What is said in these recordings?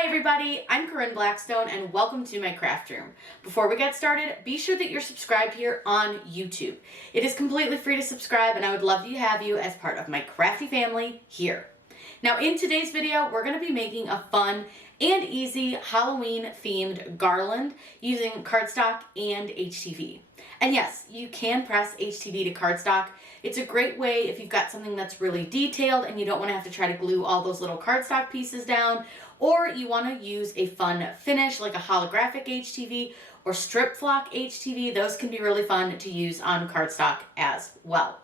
Hi everybody, I'm Corinne Blackstone and welcome to my craft room. Before we get started, be sure that you're subscribed here on YouTube. It is completely free to subscribe and I would love to have you as part of my crafty family here. Now in today's video, we're going to be making a fun and easy Halloween themed garland using cardstock and HTV. And yes, you can press HTV to cardstock. It's a great way if you've got something that's really detailed and you don't want to have to try to glue all those little cardstock pieces down, or you want to use a fun finish like a holographic HTV or strip flock HTV. Those can be really fun to use on cardstock as well.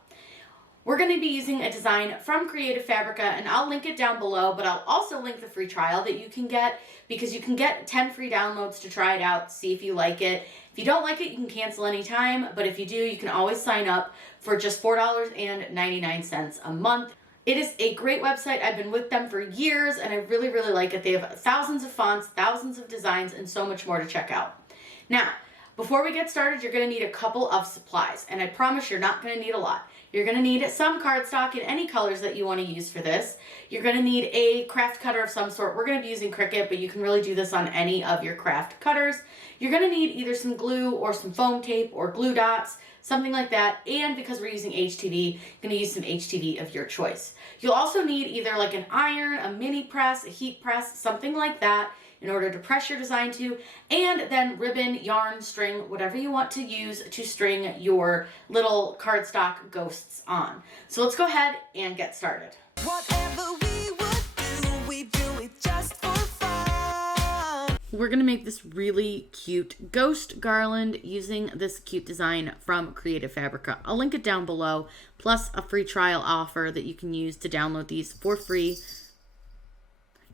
We're going to be using a design from Creative Fabrica, and I'll link it down below, but I'll also link the free trial that you can get, because you can get 10 free downloads to try it out, see if you like it. If you don't like it, you can cancel anytime, but if you do, you can always sign up for just $4.99 a month. It is a great website. I've been with them for years, and I really, really like it. They have thousands of fonts, thousands of designs, and so much more to check out. Now, before we get started, you're going to need a couple of supplies, and I promise you're not going to need a lot. You're going to need some cardstock in any colors that you want to use for this. You're going to need a craft cutter of some sort. We're going to be using Cricut, but you can really do this on any of your craft cutters. You're going to need either some glue or some foam tape or glue dots, something like that. And because we're using HTV, you're going to use some HTV of your choice. You'll also need either like an iron, a mini press, a heat press, something like that, in order to press your design to, and then ribbon, yarn, string, whatever you want to use to string your little cardstock ghosts on. So let's go ahead and get started. Whatever we would do it just for fun. We're going to make this really cute ghost garland using this cute design from Creative Fabrica. I'll link it down below, plus a free trial offer that you can use to download these for free.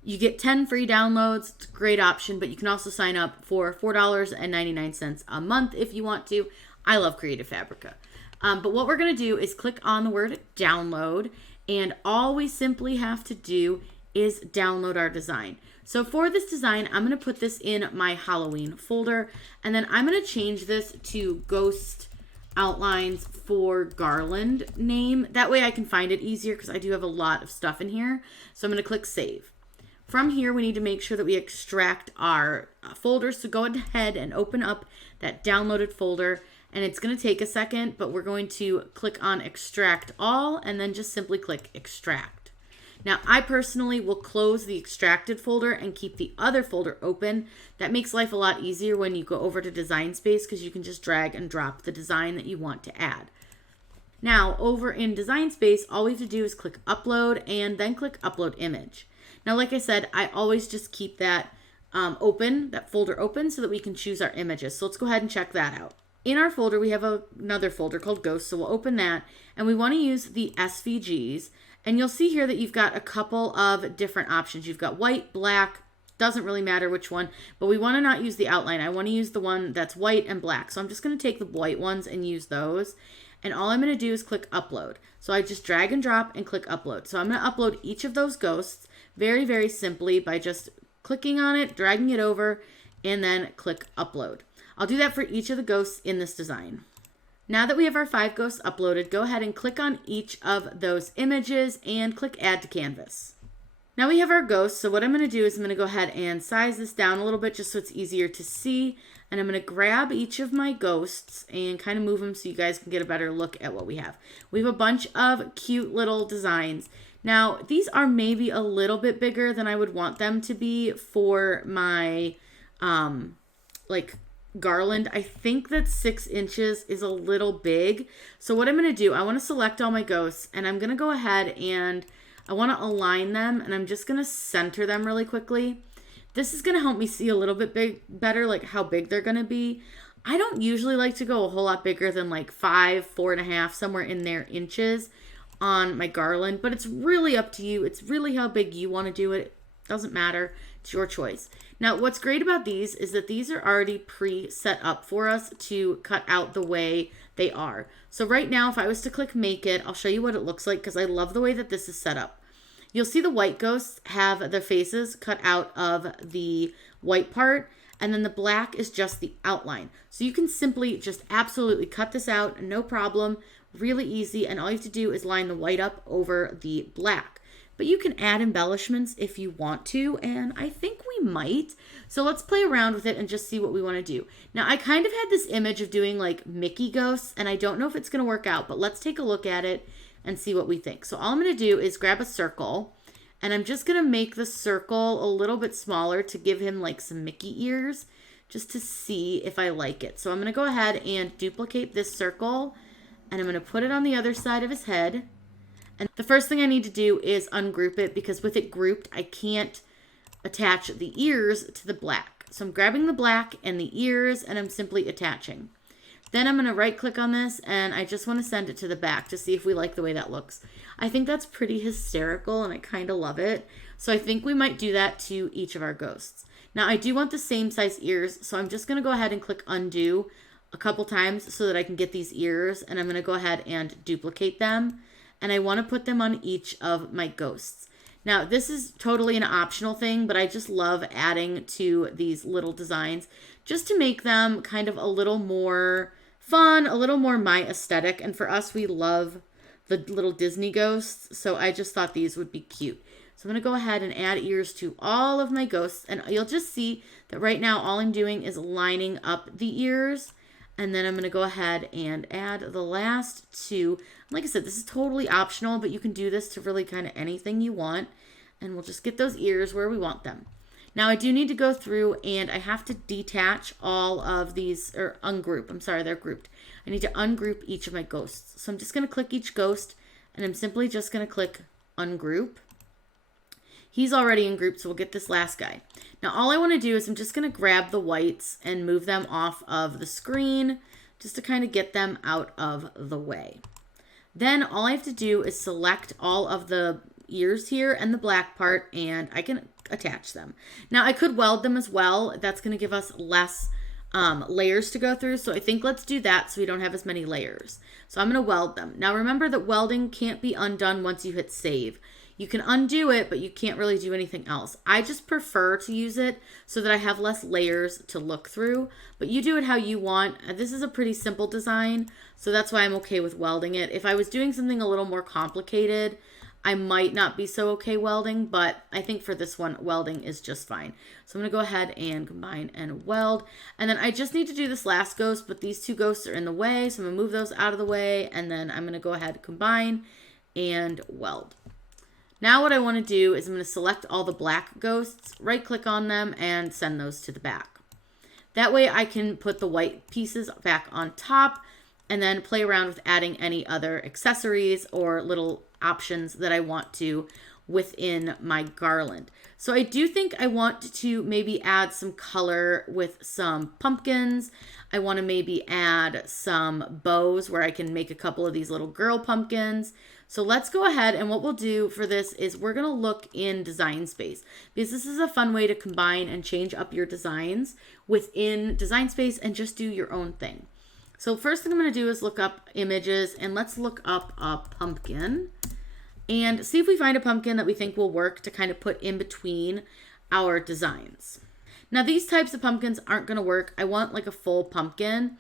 You get 10 free downloads. It's a great option, but you can also sign up for $4.99 a month if you want to. I love Creative Fabrica. But what we're going to do is click on the word download, and all we simply have to do is download our design. So for this design, I'm going to put this in my Halloween folder, and then I'm going to change this to Ghost Outlines for Garland name. That way I can find it easier because I do have a lot of stuff in here. So I'm going to click Save. From here, we need to make sure that we extract our folders. So go ahead and open up that downloaded folder. And it's going to take a second, but we're going to click on Extract All and then just simply click Extract. Now, I personally will close the extracted folder and keep the other folder open. That makes life a lot easier when you go over to Design Space, because you can just drag and drop the design that you want to add. Now, over in Design Space, all we have to do is click Upload and then click Upload Image. Now, like I said, I always just keep that open, that folder open, so that we can choose our images. So let's go ahead and check that out. In our folder, we have another folder called Ghosts, so we'll open that. And we want to use the SVGs. And you'll see here that you've got a couple of different options. You've got white, black, doesn't really matter which one, but we want to not use the outline. I want to use the one that's white and black. So I'm just going to take the white ones and use those. And all I'm going to do is click Upload. So I just drag and drop and click Upload. So I'm going to upload each of those ghosts very, very simply by just clicking on it, dragging it over, and then click Upload. I'll do that for each of the ghosts in this design. Now that we have our 5 ghosts uploaded, go ahead and click on each of those images and click Add to Canvas. Now we have our ghosts, so what I'm going to do is I'm going to go ahead and size this down a little bit just so it's easier to see. And I'm going to grab each of my ghosts and kind of move them so you guys can get a better look at what we have. We have a bunch of cute little designs. Now, these are maybe a little bit bigger than I would want them to be for my, garland. I think that 6 inches is a little big. So what I'm going to do, I want to select all my ghosts, and I'm going to go ahead and I want to align them, and I'm just going to center them really quickly. This is going to help me see a little bit better, like how big they're going to be. I don't usually like to go a whole lot bigger than like 5, 4.5, somewhere in there inches on my garland, but it's really up to you. It's really how big you want to do it. It doesn't matter. It's your choice. Now, what's great about these is that these are already pre-set up for us to cut out the way they are. So right now, if I was to click Make It, I'll show you what it looks like because I love the way that this is set up. You'll see the white ghosts have their faces cut out of the white part, and then the black is just the outline. So you can simply just absolutely cut this out, no problem. Really easy, and all you have to do is line the white up over the black. But you can add embellishments if you want to, and I think we might. So let's play around with it and just see what we want to do. Now, I kind of had this image of doing like Mickey ghosts, and I don't know if it's going to work out, but let's take a look at it and see what we think. So all I'm going to do is grab a circle, and I'm just going to make the circle a little bit smaller to give him like some Mickey ears, just to see if I like it. So I'm going to go ahead and duplicate this circle, and I'm going to put it on the other side of his head. And the first thing I need to do is ungroup it, because with it grouped, I can't attach the ears to the black. So I'm grabbing the black and the ears, and I'm simply attaching. Then I'm going to right click on this, and I just want to send it to the back to see if we like the way that looks. I think that's pretty hysterical, and I kind of love it. So I think we might do that to each of our ghosts. Now I do want the same size ears, so I'm just going to go ahead and click undo a couple times so that I can get these ears, and I'm going to go ahead and duplicate them, and I want to put them on each of my ghosts. Now this is totally an optional thing, but I just love adding to these little designs just to make them kind of a little more fun, a little more my aesthetic, and for us, we love the little Disney ghosts, so I just thought these would be cute. So I'm going to go ahead and add ears to all of my ghosts, and you'll just see that right now all I'm doing is lining up the ears, and then I'm going to go ahead and add the last two. Like I said, this is totally optional, but you can do this to really kind of anything you want, and we'll just get those ears where we want them. Now I do need to go through, and I have to detach all of these, or ungroup. I'm sorry, they're grouped. I need to ungroup each of my ghosts. So I'm just going to click each ghost, and I'm simply just going to click ungroup. He's already in group, so we'll get this last guy. Now all I want to do is I'm just going to grab the whites and move them off of the screen just to kind of get them out of the way. Then all I have to do is select all of the ears here and the black part, and I can attach them. Now I could weld them as well. That's going to give us less layers to go through, so I think let's do that so we don't have as many layers. So I'm going to weld them. Now remember that welding can't be undone once you hit save. You can undo it, but you can't really do anything else. I just prefer to use it so that I have less layers to look through, but you do it how you want. This is a pretty simple design, so that's why I'm okay with welding it. If I was doing something a little more complicated, I might not be so okay welding, but I think for this one, welding is just fine. So I'm going to go ahead and combine and weld. And then I just need to do this last ghost, but these two ghosts are in the way, so I'm going to move those out of the way, and then I'm going to go ahead, combine, and weld. Now what I want to do is I'm going to select all the black ghosts, right click on them, and send those to the back. That way I can put the white pieces back on top and then play around with adding any other accessories or little options that I want to within my garland. So I do think I want to maybe add some color with some pumpkins. I want to maybe add some bows where I can make a couple of these little girl pumpkins. So let's go ahead, and what we'll do for this is we're going to look in Design Space, because this is a fun way to combine and change up your designs within Design Space and just do your own thing. So first thing I'm going to do is look up images, and let's look up a pumpkin and see if we find a pumpkin that we think will work to kind of put in between our designs. Now these types of pumpkins aren't going to work. I want like a full pumpkin.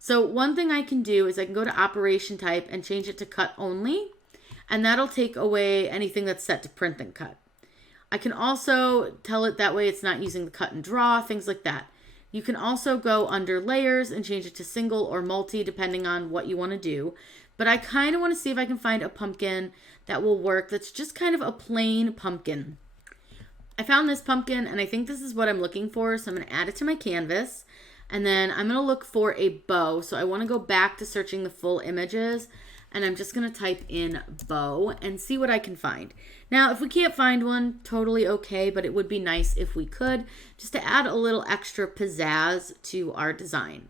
So one thing I can do is I can go to Operation Type and change it to Cut Only, and that'll take away anything that's set to print and cut. I can also tell it that way it's not using the cut and draw, things like that. You can also go under layers and change it to single or multi depending on what you want to do. But I kind of want to see if I can find a pumpkin that will work that's just kind of a plain pumpkin. I found this pumpkin, and I think this is what I'm looking for, so I'm going to add it to my canvas. And then I'm going to look for a bow. So I want to go back to searching the full images, and I'm just going to type in bow and see what I can find. Now, if we can't find one, totally okay, but it would be nice if we could, just to add a little extra pizzazz to our design.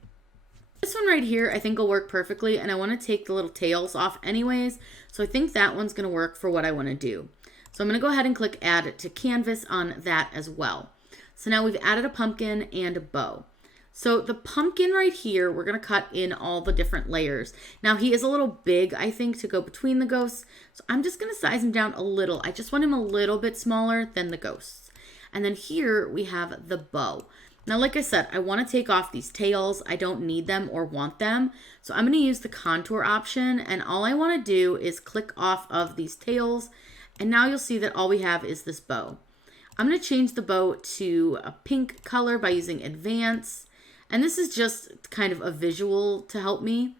This one right here I think will work perfectly, and I want to take the little tails off anyways, so I think that one's going to work for what I want to do. So I'm going to go ahead and click Add to Canvas on that as well. So now we've added a pumpkin and a bow. So the pumpkin right here, we're going to cut in all the different layers. Now he is a little big, I think, to go between the ghosts. So I'm just going to size him down a little. I just want him a little bit smaller than the ghosts. And then here we have the bow. Now, like I said, I want to take off these tails. I don't need them or want them. So I'm going to use the contour option. And all I want to do is click off of these tails. And now you'll see that all we have is this bow. I'm going to change the bow to a pink color by using Advance. And this is just kind of a visual to help me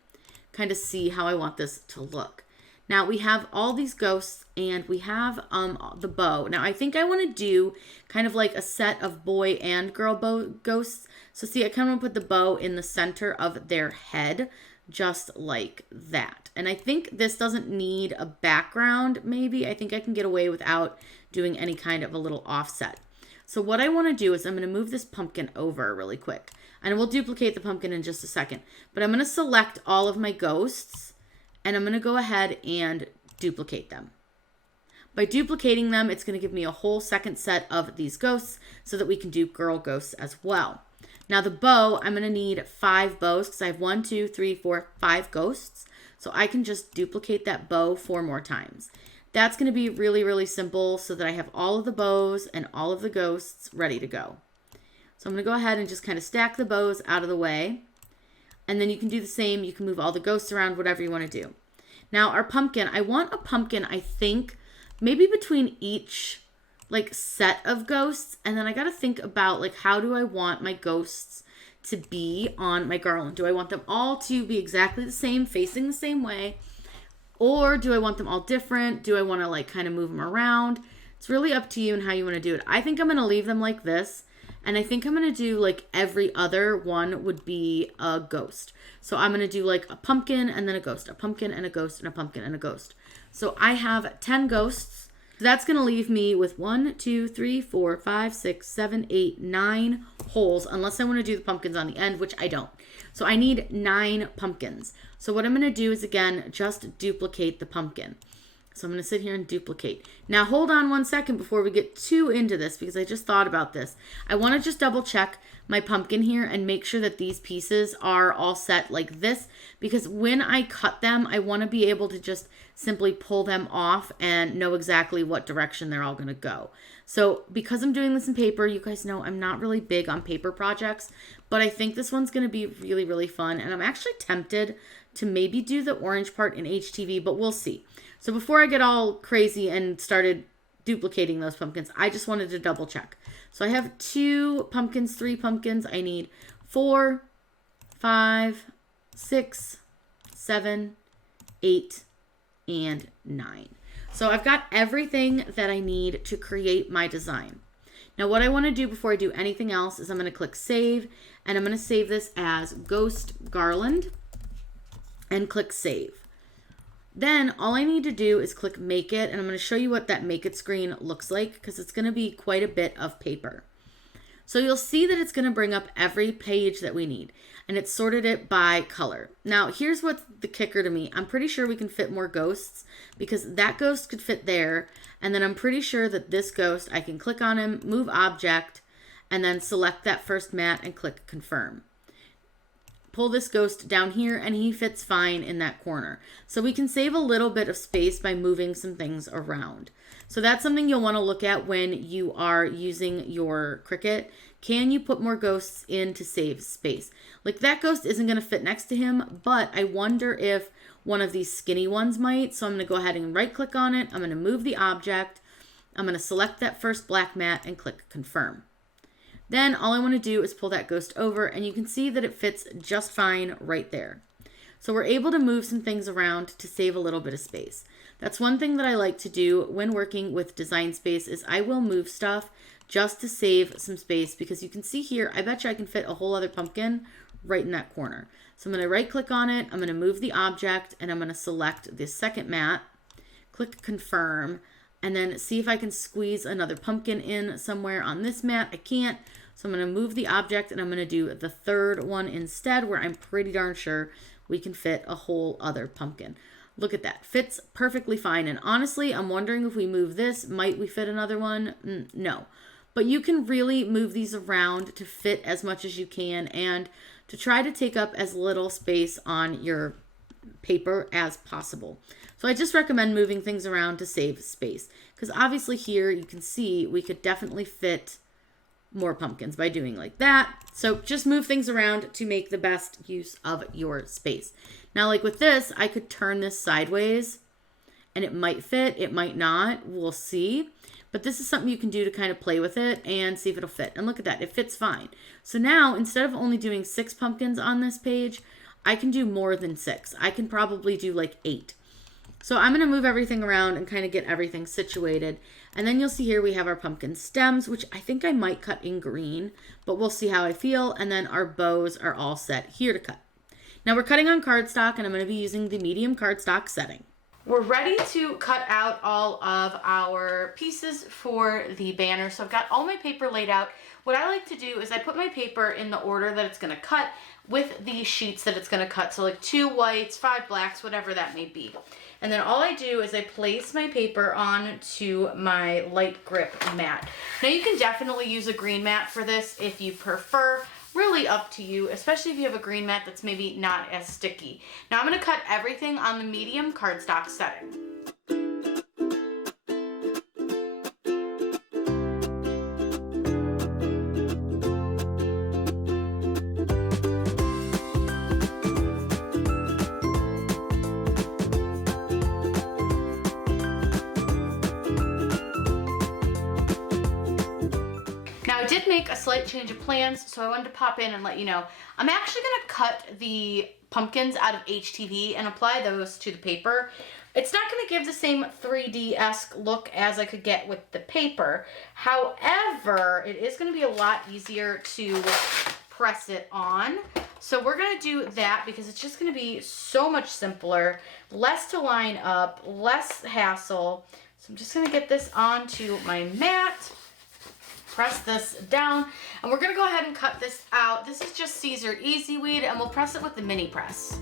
kind of see how I want this to look. Now we have all these ghosts and we have the bow. Now I think I want to do kind of like a set of boy and girl bow ghosts. So see, I kind of want to put the bow in the center of their head, just like that. And I think this doesn't need a background, maybe. I think I can get away without doing any kind of a little offset. So what I want to do is I'm going to move this pumpkin over really quick. And we'll duplicate the pumpkin in just a second. But I'm going to select all of my ghosts and I'm going to go ahead and duplicate them. By duplicating them, it's going to give me a whole second set of these ghosts so that we can do girl ghosts as well. Now the bow, I'm going to need 5 bows because I have 1, 2, 3, 4, 5 ghosts. So I can just duplicate that bow 4 more times. That's going to be really, really simple so that I have all of the bows and all of the ghosts ready to go. So I'm going to go ahead and just kind of stack the bows out of the way. And then you can do the same. You can move all the ghosts around, whatever you want to do. Now our pumpkin, I want a pumpkin, I think, maybe between each like set of ghosts. And then I got to think about like, how do I want my ghosts to be on my garland? Do I want them all to be exactly the same, facing the same way? Or do I want them all different? Do I want to like kind of move them around? It's really up to you and how you want to do it. I think I'm going to leave them like this. And I think I'm going to do like every other one would be a ghost. So I'm going to do like a pumpkin and then a ghost, a pumpkin and a ghost and a pumpkin and a ghost. So I have 10 ghosts. That's going to leave me with 1, 2, 3, 4, 5, 6, 7, 8, 9 holes, unless I want to do the pumpkins on the end, which I don't. So I need 9 pumpkins. So what I'm going to do is, again, just duplicate the pumpkin. So I'm going to sit here and duplicate. Now hold on one second before we get too into this because I just thought about this. I want to just double check my pumpkin here and make sure that these pieces are all set like this, because when I cut them, I want to be able to just simply pull them off and know exactly what direction they're all going to go. So because I'm doing this in paper, you guys know I'm not really big on paper projects, but I think this one's going to be really, really fun. And I'm actually tempted to maybe do the orange part in HTV, but we'll see. So before I get all crazy and started duplicating those pumpkins, I just wanted to double check. So I have 2 pumpkins, 3 pumpkins. I need 4, 5, 6, 7, 8, and 9. So I've got everything that I need to create my design. Now what I want to do before I do anything else is I'm going to click save, and I'm going to save this as Ghost Garland and click save. Then all I need to do is click make it, and I'm going to show you what that make it screen looks like because it's going to be quite a bit of paper. So you'll see that it's going to bring up every page that we need, and it's sorted it by color. Now here's what's the kicker to me. I'm pretty sure we can fit more ghosts because that ghost could fit there, and then I'm pretty sure that this ghost, I can click on him, move object, and then select that first mat and click confirm. Pull this ghost down here and he fits fine in that corner. So we can save a little bit of space by moving some things around. So that's something you'll want to look at when you are using your Cricut. Can you put more ghosts in to save space? Like that ghost isn't going to fit next to him, but I wonder if one of these skinny ones might. So I'm going to go ahead and right click on it. I'm going to move the object. I'm going to select that first black mat and click confirm. Then all I want to do is pull that ghost over, and you can see that it fits just fine right there. So we're able to move some things around to save a little bit of space. That's one thing that I like to do when working with design space is I will move stuff just to save some space, because you can see here, I bet you I can fit a whole other pumpkin right in that corner. So I'm going to right click on it, I'm going to move the object, and I'm going to select the second mat, click confirm, and then see if I can squeeze another pumpkin in somewhere on this mat. I can't. So I'm going to move the object and I'm going to do the third one instead, where I'm pretty darn sure we can fit a whole other pumpkin. Look at that. Fits perfectly fine. And honestly, I'm wondering if we move this, might we fit another one? No. But you can really move these around to fit as much as you can and to try to take up as little space on your paper as possible. So I just recommend moving things around to save space, because obviously here you can see we could definitely fit more pumpkins by doing like that. So just move things around to make the best use of your space. Now, like with this, I could turn this sideways and it might fit, it might not, we'll see. But this is something you can do to kind of play with it and see if it'll fit. And look at that, it fits fine. So now, instead of only doing 6 pumpkins on this page, I can do more than 6. I can probably do like 8. So I'm going to move everything around and kind of get everything situated. And then you'll see here we have our pumpkin stems, which I think I might cut in green, but we'll see how I feel. And then our bows are all set here to cut. Now we're cutting on cardstock, and I'm going to be using the medium cardstock setting. We're ready to cut out all of our pieces for the banner. So I've got all my paper laid out. What I like to do is I put my paper in the order that it's going to cut with the sheets that it's going to cut. So like 2 whites, 5 blacks, whatever that may be. And then all I do is I place my paper onto my light grip mat. Now you can definitely use a green mat for this if you prefer. Really up to you, especially if you have a green mat that's maybe not as sticky. Now I'm going to cut everything on the medium cardstock setting. I did make a slight change of plans, so I wanted to pop in and let you know. I'm actually going to cut the pumpkins out of HTV and apply those to the paper. It's not going to give the same 3D-esque look as I could get with the paper. However, it is going to be a lot easier to press it on. So we're going to do that because it's just going to be so much simpler, less to line up, less hassle. So I'm just going to get this onto my mat. Press this down, and we're gonna go ahead and cut this out. This is just Caesar Easy Weed, and we'll press it with the mini press.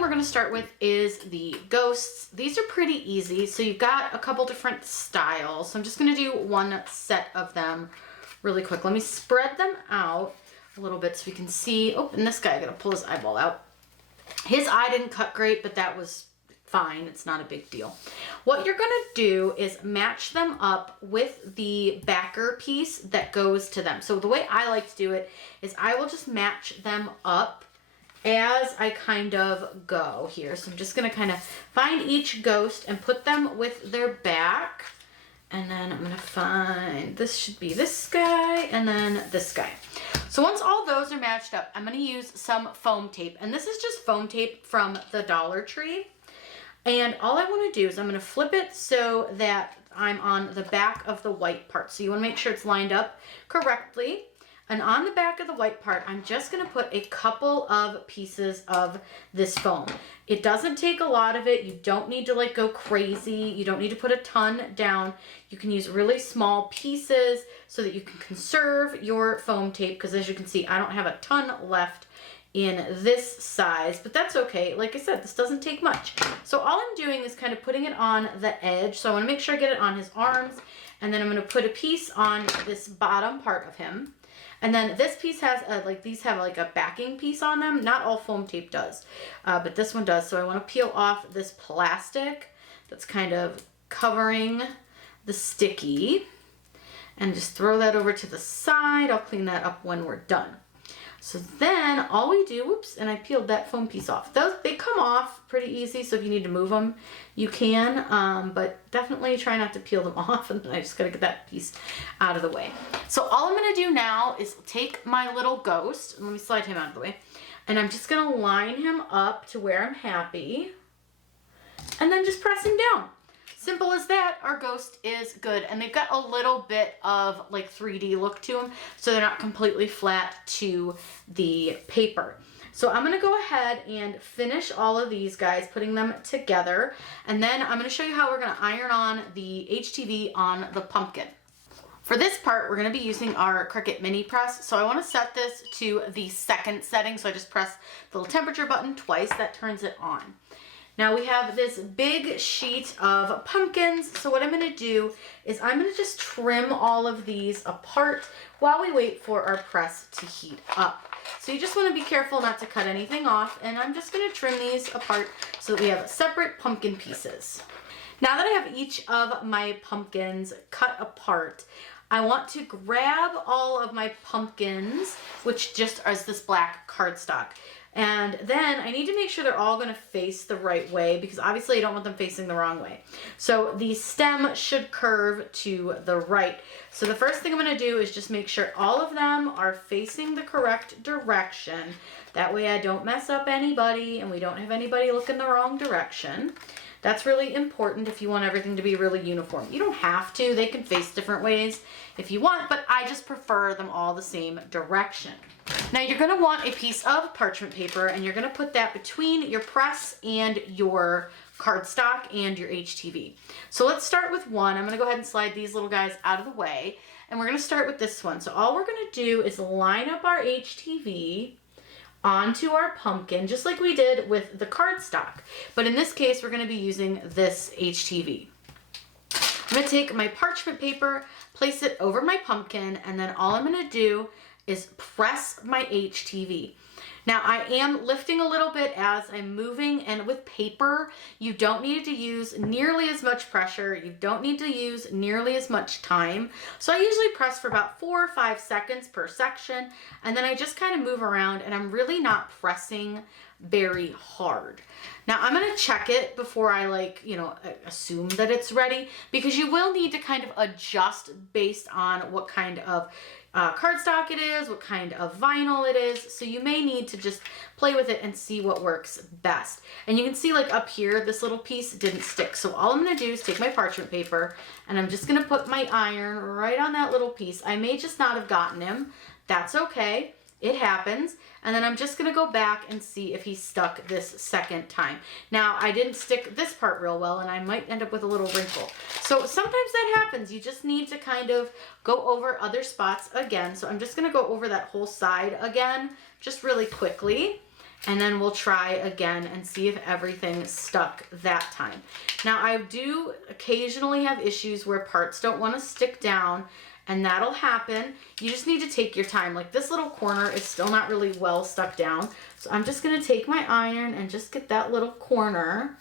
We're going to start with is the ghosts. These are pretty easy. So you've got a couple different styles. So I'm just going to do one set of them really quick. Let me spread them out a little bit so we can see. Oh, and this guy, I got to pull his eyeball out. His eye didn't cut great, but that was fine. It's not a big deal. What you're going to do is match them up with the backer piece that goes to them. So the way I like to do it is I will just match them up as I kind of go here. So I'm just going to kind of find each ghost and put them with their back. And then I'm going to find, this should be this guy and then this guy. So once all those are matched up, I'm going to use some foam tape. And this is just foam tape from the Dollar Tree. And all I want to do is I'm going to flip it so that I'm on the back of the white part. So you want to make sure it's lined up correctly. And on the back of the white part, I'm just going to put a couple of pieces of this foam. It doesn't take a lot of it. You don't need to like go crazy. You don't need to put a ton down. You can use really small pieces so that you can conserve your foam tape, because as you can see, I don't have a ton left in this size, but that's okay. Like I said, this doesn't take much. So all I'm doing is kind of putting it on the edge. So I want to make sure I get it on his arms, and then I'm going to put a piece on this bottom part of him. And then this piece has these have like a backing piece on them. Not all foam tape does, but this one does. So I want to peel off this plastic that's kind of covering the sticky and just throw that over to the side. I'll clean that up when we're done. So then all we do, whoops, and I peeled that foam piece off. Those, they come off pretty easy, so if you need to move them, you can, but definitely try not to peel them off, and I just gotta get that piece out of the way. So all I'm gonna do now is take my little ghost, and let me slide him out of the way, and I'm just gonna line him up to where I'm happy, and then just press him down. Simple as that. Our ghost is good, and they've got a little bit of like 3D look to them, so they're not completely flat to the paper. So I'm going to go ahead and finish all of these guys, putting them together, and then I'm going to show you how we're going to iron on the HTV on the pumpkin. For this part, we're going to be using our Cricut mini press. So I want to set this to the second setting, so I just press the little temperature button twice. That turns it on. Now we have this big sheet of pumpkins. So what I'm gonna do is I'm gonna just trim all of these apart while we wait for our press to heat up. So you just wanna be careful not to cut anything off, and I'm just gonna trim these apart so that we have separate pumpkin pieces. Now that I have each of my pumpkins cut apart, I want to grab all of my pumpkins, which just is this black cardstock. And then I need to make sure they're all gonna face the right way, because obviously I don't want them facing the wrong way. So the stem should curve to the right. So the first thing I'm gonna do is just make sure all of them are facing the correct direction. That way I don't mess up anybody and we don't have anybody look in the wrong direction. That's really important if you want everything to be really uniform. You don't have to, they can face different ways if you want, but I just prefer them all the same direction. Now you're gonna want a piece of parchment paper, and you're gonna put that between your press and your cardstock and your HTV. So let's start with one. I'm gonna go ahead and slide these little guys out of the way, and we're gonna start with this one. So all we're gonna do is line up our HTV onto our pumpkin, just like we did with the cardstock. But in this case, we're gonna be using this HTV. I'm gonna take my parchment paper, place it over my pumpkin, and then all I'm gonna do is press my HTV. Now I am lifting a little bit as I'm moving, and with paper, you don't need to use nearly as much pressure. You don't need to use nearly as much time. So I usually press for about 4 or 5 seconds per section, and then I just kind of move around, and I'm really not pressing very hard. Now I'm gonna check it before I assume that it's ready, because you will need to kind of adjust based on what kind of cardstock it is, what kind of vinyl it is. So you may need to just play with it and see what works best. And you can see like up here, this little piece didn't stick. So all I'm gonna do is take my parchment paper, and I'm just gonna put my iron right on that little piece. I may just not have gotten him. That's okay. It happens. And then I'm just gonna go back and see if he stuck this second time. Now, I didn't stick this part real well, and I might end up with a little wrinkle. So sometimes that happens. You just need to kind of go over other spots again. So I'm just gonna go over that whole side again, just really quickly. And then we'll try again and see if everything stuck that time. Now, I do occasionally have issues where parts don't wanna stick down, and that'll happen. You just need to take your time. Like this little corner is still not really well stuck down. So I'm just gonna take my iron and just get that little corner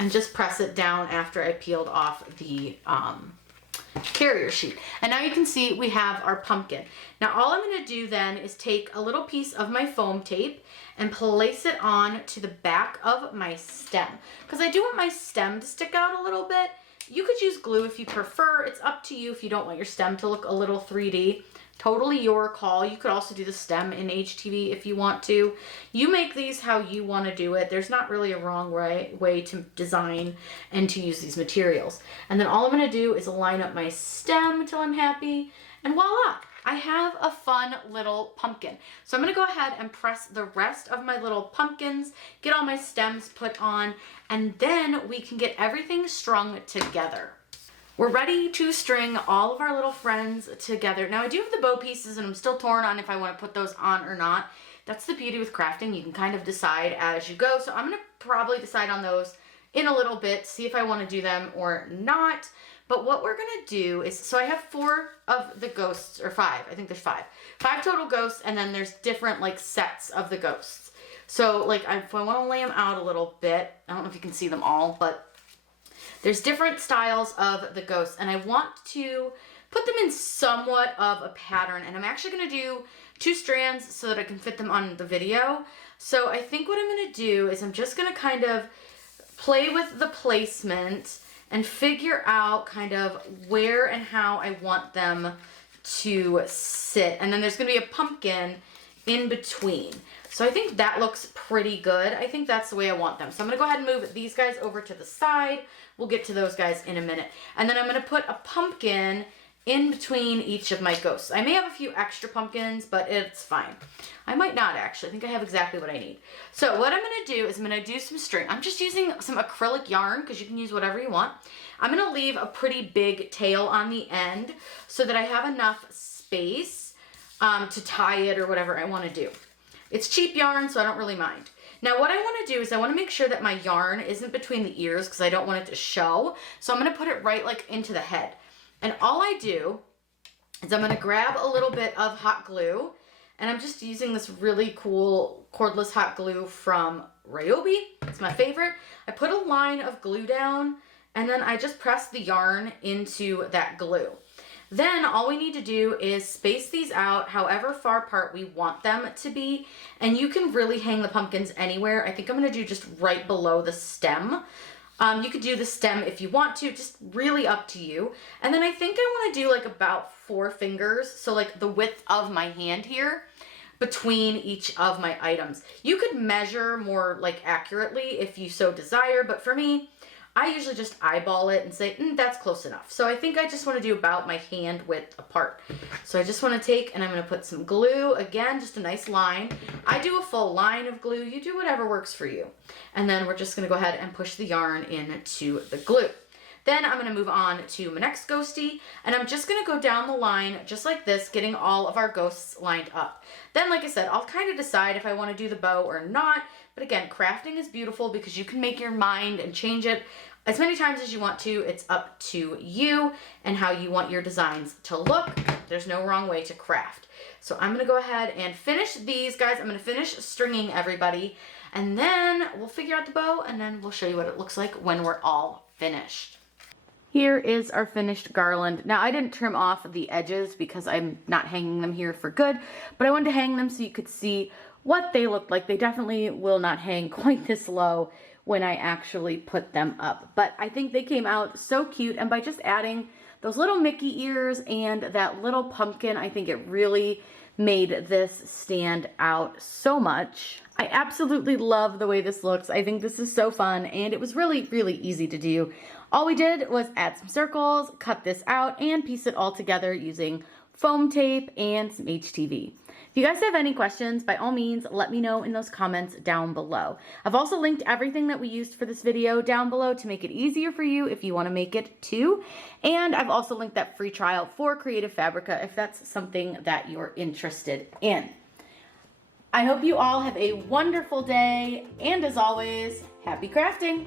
and just press it down after I peeled off the carrier sheet. And now you can see we have our pumpkin. Now all I'm gonna do then is take a little piece of my foam tape and place it on to the back of my stem, because I do want my stem to stick out a little bit. You could use glue if you prefer. It's up to you if you don't want your stem to look a little 3D. Totally your call. You could also do the stem in HTV if you want to. You make these how you want to do it. There's not really a wrong way to design and to use these materials. And then all I'm going to do is line up my stem until I'm happy, and voila! I have a fun little pumpkin. So I'm gonna go ahead and press the rest of my little pumpkins, get all my stems put on, and then we can get everything strung together. We're ready to string all of our little friends together. Now I do have the bow pieces, and I'm still torn on if I wanna put those on or not. That's the beauty with crafting. You can kind of decide as you go. So I'm gonna probably decide on those in a little bit, see if I wanna do them or not. But what we're gonna do is, so I have 4 of the ghosts, or 5, I think there's 5. 5 total ghosts, and then there's different like sets of the ghosts. So like if I wanna lay them out a little bit, I don't know if you can see them all, but there's different styles of the ghosts, and I want to put them in somewhat of a pattern, and I'm actually gonna do 2 strands so that I can fit them on the video. So I think what I'm gonna do is I'm just gonna kind of play with the placement and figure out kind of where and how I want them to sit. And then there's gonna be a pumpkin in between. So I think that looks pretty good. I think that's the way I want them. So I'm gonna go ahead and move these guys over to the side. We'll get to those guys in a minute. And then I'm gonna put a pumpkin in between each of my ghosts. I may have a few extra pumpkins, but it's fine. I might not actually. I think I have exactly what I need. So what I'm gonna do is I'm gonna do some string. I'm just using some acrylic yarn, because you can use whatever you want. I'm gonna leave a pretty big tail on the end so that I have enough space to tie it or whatever I wanna do. It's cheap yarn, so I don't really mind. Now what I want to do is I want to make sure that my yarn isn't between the ears because I don't want it to show. So I'm going to put it right like into the head. And all I do is I'm going to grab a little bit of hot glue, and I'm just using this really cool cordless hot glue from Ryobi. It's my favorite. I put a line of glue down, and then I just press the yarn into that glue. Then all we need to do is space these out however far apart we want them to be. And you can really hang the pumpkins anywhere. I think I'm going to do just right below the stem. You could do the stem if you want to, just really up to you. And then I think I want to do like about 4 fingers. So like the width of my hand here between each of my items. You could measure more like accurately if you so desire. But for me, I usually just eyeball it and say, that's close enough. So I think I just want to do about my hand width apart. So I just want to take, and I'm going to put some glue, again, just a nice line. I do a full line of glue. You do whatever works for you. And then we're just going to go ahead and push the yarn into the glue. Then I'm going to move on to my next ghostie, and I'm just going to go down the line just like this, getting all of our ghosts lined up. Then, like I said, I'll kind of decide if I want to do the bow or not. But again, crafting is beautiful because you can make your mind and change it as many times as you want to. It's up to you and how you want your designs to look. There's no wrong way to craft. So I'm going to go ahead and finish these guys. I'm going to finish stringing everybody, and then we'll figure out the bow, and then we'll show you what it looks like when we're all finished. Here is our finished garland. Now I didn't trim off the edges because I'm not hanging them here for good, but I wanted to hang them so you could see what they look like. They definitely will not hang quite this low when I actually put them up, but I think they came out so cute, and by just adding those little Mickey ears and that little pumpkin, I think it really made this stand out so much. I absolutely love the way this looks. I think this is so fun, and it was really, really easy to do. All we did was add some circles, cut this out, and piece it all together using foam tape and some HTV. If you guys have any questions, by all means, let me know in those comments down below. I've also linked everything that we used for this video down below to make it easier for you if you want to make it too. And I've also linked that free trial for Creative Fabrica if that's something that you're interested in. I hope you all have a wonderful day, and as always, happy crafting!